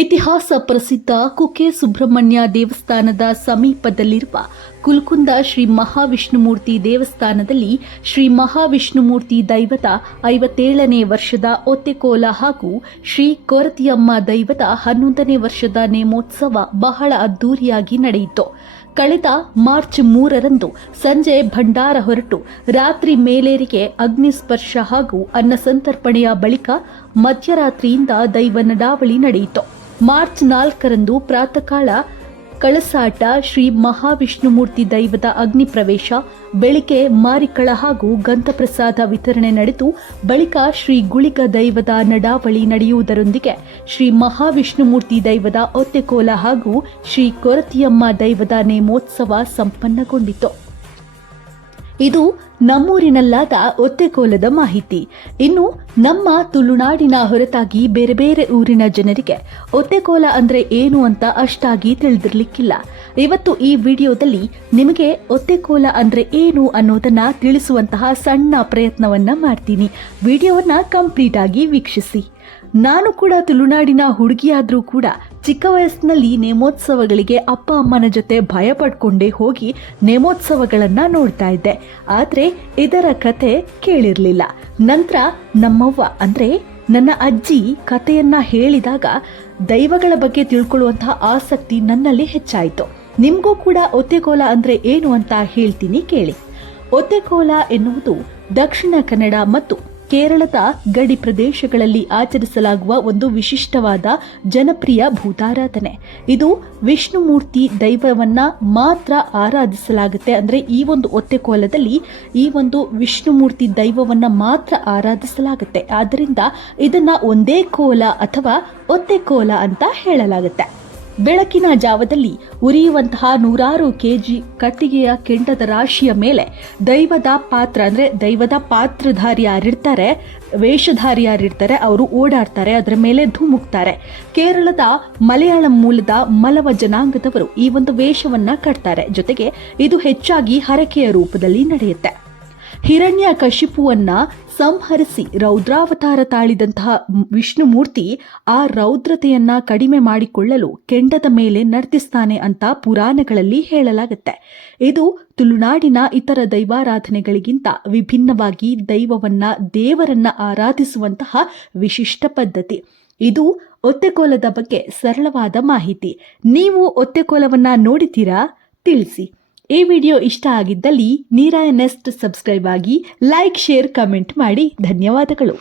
ಇತಿಹಾಸ ಪ್ರಸಿದ್ಧ ಕುಕ್ಕೆ ಸುಬ್ರಹ್ಮಣ್ಯ ದೇವಸ್ಥಾನದ ಸಮೀಪದಲ್ಲಿರುವ ಕುಲ್ಕುಂದ ಶ್ರೀ ಮಹಾವಿಷ್ಣುಮೂರ್ತಿ ದೇವಸ್ಥಾನದಲ್ಲಿ ಶ್ರೀ ಮಹಾವಿಷ್ಣುಮೂರ್ತಿ ದೈವದ 57ನೇ ವರ್ಷದ ಒತ್ತೆಕೋಲ ಹಾಗೂ ಶ್ರೀ ಕೊರತಿಯಮ್ಮ ದೈವದ 11ನೇ ವರ್ಷದ ನೇಮೋತ್ಸವ ಬಹಳ ಅದ್ದೂರಿಯಾಗಿ ನಡೆಯಿತು. ಕಳೆದ ಮಾರ್ಚ್ 3ರಂದು ಸಂಜೆ ಭಂಡಾರ ಹೊರಟು ರಾತ್ರಿ ಮೇಲೇರಿಗೆ ಅಗ್ನಿಸ್ಪರ್ಶ ಹಾಗೂ ಅನ್ನಸಂತರ್ಪಣೆಯ ಬಳಿಕ ಮಧ್ಯರಾತ್ರಿಯಿಂದ ದೈವ ನಡಾವಳಿ ನಡೆಯಿತು. ಮಾರ್ಚ್ 4ರಂದು ಪ್ರಾತಃಕಾಲ ಕಳಸಾಟ, ಶ್ರೀ ಮಹಾವಿಷ್ಣುಮೂರ್ತಿ ದೈವದ ಅಗ್ನಿ ಪ್ರವೇಶ, ಬೆಳಿಗ್ಗೆ ಮಾರಿಕಳ ಹಾಗೂ ಗಂಧಪ್ರಸಾದ ವಿತರಣೆ ನಡೆದು ಬಳಿಕ ಶ್ರೀ ಗುಳಿಗ ದೈವದ ನಡಾವಳಿ ನಡೆಯುವುದರೊಂದಿಗೆ ಶ್ರೀ ಮಹಾವಿಷ್ಣುಮೂರ್ತಿ ದೈವದ ಒತ್ತೆಕೋಲ ಹಾಗೂ ಶ್ರೀ ಕೊರತಿಯಮ್ಮ ದೈವದ ನೇಮೋತ್ಸವ ಸಂಪನ್ನಗೊಂಡಿತು. ಇದು ನಮ್ಮೂರಿನಲ್ಲಾದ ಒತ್ತೆಕೋಲದ ಮಾಹಿತಿ. ಇನ್ನು ನಮ್ಮ ತುಳುನಾಡಿನ ಹೊರತಾಗಿ ಬೇರೆ ಬೇರೆ ಊರಿನ ಜನರಿಗೆ ಒತ್ತೆಕೋಲ ಅಂದ್ರೆ ಏನು ಅಂತ ಅಷ್ಟಾಗಿ ತಿಳಿದಿರ್ಲಿಕ್ಕಿಲ್ಲ. ಇವತ್ತು ಈ ವಿಡಿಯೋದಲ್ಲಿ ನಿಮಗೆ ಒತ್ತೆಕೋಲ ಅಂದ್ರೆ ಏನು ಅನ್ನೋದನ್ನ ತಿಳಿಸುವಂತಹ ಸಣ್ಣ ಪ್ರಯತ್ನವನ್ನ ಮಾಡ್ತೀನಿ. ವಿಡಿಯೋವನ್ನ ಕಂಪ್ಲೀಟ್ ಆಗಿ ವೀಕ್ಷಿಸಿ. ನಾನು ಕೂಡ ತುಳುನಾಡಿನ ಹುಡುಗಿಯಾದ್ರೂ ಕೂಡ ಚಿಕ್ಕ ವಯಸ್ಸಿನಲ್ಲಿ ನೇಮೋತ್ಸವಗಳಿಗೆ ಅಪ್ಪ ಅಮ್ಮನ ಜೊತೆ ಭಯ ಪಡ್ಕೊಂಡೇ ಹೋಗಿ ನೇಮೋತ್ಸವಗಳನ್ನ ನೋಡ್ತಾ ಇದ್ದೆ. ಆದ್ರೆ ಇದರ ಕತೆ ಕೇಳಿರ್ಲಿಲ್ಲ. ನಂತರ ನಮ್ಮವ್ವ ಅಂದ್ರೆ ನನ್ನ ಅಜ್ಜಿ ಕಥೆಯನ್ನ ಹೇಳಿದಾಗ ದೈವಗಳ ಬಗ್ಗೆ ತಿಳ್ಕೊಳ್ಳುವಂತಹ ಆಸಕ್ತಿ ನನ್ನಲ್ಲಿ ಹೆಚ್ಚಾಯಿತು. ನಿಮಗೂ ಕೂಡ ಒತ್ತೆಕೋಲ ಅಂದ್ರೆ ಏನು ಅಂತ ಹೇಳ್ತೀನಿ ಕೇಳಿ. ಒತ್ತೆಕೋಲ ಎನ್ನುವುದು ದಕ್ಷಿಣ ಕನ್ನಡ ಮತ್ತು ಕೇರಳದ ಗಡಿ ಪ್ರದೇಶಗಳಲ್ಲಿ ಆಚರಿಸಲಾಗುವ ಒಂದು ವಿಶಿಷ್ಟವಾದ ಜನಪ್ರಿಯ ಭೂತಾರಾಧನೆ. ಇದು ವಿಷ್ಣುಮೂರ್ತಿ ದೈವವನ್ನ ಮಾತ್ರ ಆರಾಧಿಸಲಾಗುತ್ತೆ. ಅಂದ್ರೆ ಈ ಒಂದು ಒತ್ತೆಕೋಲದಲ್ಲಿ ಈ ಒಂದು ವಿಷ್ಣುಮೂರ್ತಿ ದೈವವನ್ನ ಮಾತ್ರ ಆರಾಧಿಸಲಾಗುತ್ತೆ. ಆದ್ದರಿಂದ ಇದನ್ನ ಒಂದೇ ಕೋಲ ಅಥವಾ ಒತ್ತೆಕೋಲ ಅಂತ ಹೇಳಲಾಗುತ್ತೆ. ಬೆಳಕಿನ ಜಾವದಲ್ಲಿ ಉರಿಯುವಂತಹ 100 ಕೆಜಿ ಕಟ್ಟಿಗೆಯ ಕೆಂಡದ ರಾಶಿಯ ಮೇಲೆ ದೈವದ ಪಾತ್ರ ಅಂದ್ರೆ ದೈವದ ಪಾತ್ರಧಾರಿ ಯಾರಿರ್ತಾರೆ, ವೇಷಧಾರಿ ಯಾರಿರ್ತಾರೆ, ಅವರು ಓಡಾಡ್ತಾರೆ, ಅದರ ಮೇಲೆ ಧುಮುಕ್ತಾರೆ. ಕೇರಳದ ಮಲಯಾಳಂ ಮೂಲದ ಮಲವ ಜನಾಂಗದವರು ಈ ಒಂದು ವೇಷವನ್ನ ಕಟ್ತಾರೆ. ಜೊತೆಗೆ ಇದು ಹೆಚ್ಚಾಗಿ ಹರಕೆಯ ರೂಪದಲ್ಲಿ ನಡೆಯುತ್ತೆ. ಹಿರಣ್ಯ ಕಶಿಪುವನ್ನ ಸಂಹರಿಸಿ ರೌದ್ರಾವತಾರ ತಾಳಿದಂತಹ ವಿಷ್ಣುಮೂರ್ತಿ ಆ ರೌದ್ರತೆಯನ್ನ ಕಡಿಮೆ ಮಾಡಿಕೊಳ್ಳಲು ಕೆಂಡದ ಮೇಲೆ ನರ್ತಿಸ್ತಾನೆ ಅಂತ ಪುರಾಣಗಳಲ್ಲಿ ಹೇಳಲಾಗುತ್ತೆ. ಇದು ತುಳುನಾಡಿನ ಇತರ ದೈವಾರಾಧನೆಗಳಿಗಿಂತ ವಿಭಿನ್ನವಾಗಿ ದೇವರನ್ನ ಆರಾಧಿಸುವಂತಹ ವಿಶಿಷ್ಟ ಪದ್ಧತಿ. ಇದು ಒತ್ತೆಕೋಲದ ಬಗ್ಗೆ ಸರಳವಾದ ಮಾಹಿತಿ. ನೀವು ಒತ್ತೆಕೋಲವನ್ನ ನೋಡಿದ್ದೀರಾ? ತಿಳಿಸಿ. ಈ ವಿಡಿಯೋ ಇಷ್ಟ ಆಗಿದ್ದಲ್ಲಿ ನೀರಾ ನೆಸ್ಟ್ ಸಬ್ಸ್ಕ್ರೈಬ್ ಆಗಿ, ಲೈಕ್, ಶೇರ್, ಕಮೆಂಟ್ ಮಾಡಿ. ಧನ್ಯವಾದಗಳು.